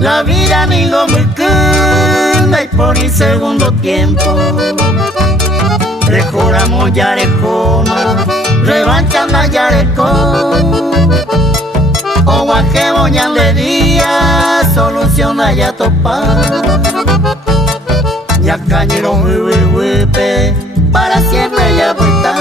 La vida ningo muy cunda y por el segundo tiempo Rejoramos yarejoma, revanchan la yareco. O guaje boñan de día, soluciona ya topar. Ya cañero huepe, para siempre ya vuelta.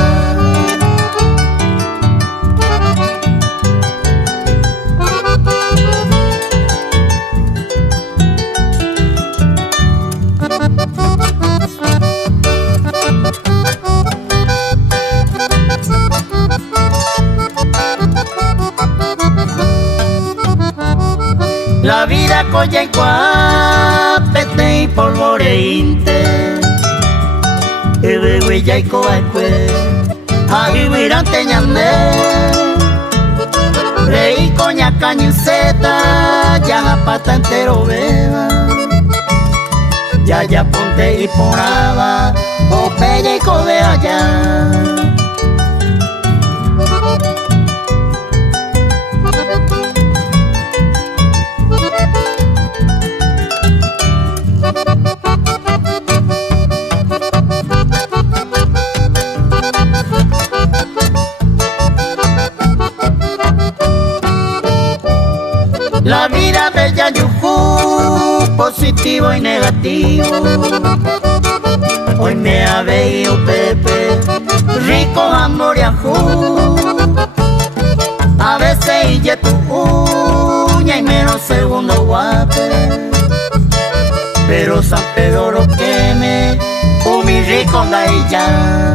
La vida colla y cuapete y polvoreinte Ebe ya y coaecue a vivir ante ñande Rey coña cañuceta ya japata entero beba Ya ponte y poraba o pelle y code allá. La vida bella yujú, positivo y negativo. Hoy me ha veído Pepe, rico amor y ajú. A veces y tu uña y menos segundo guape. Pero San Pedro lo queme, mi rico da ella.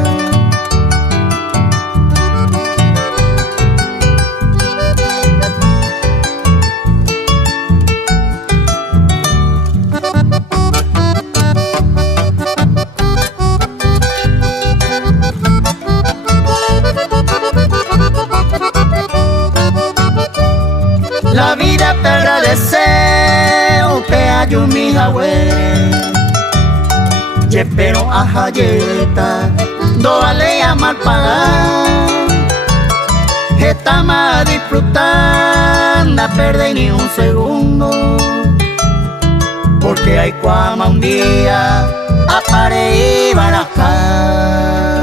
La vida te agradece, te ayumi jawe. Ye pero ajayeta, do vale amar pagar. Estamos disfrutando, no perder ni un segundo. Porque hay cuama un día, apare y barajar.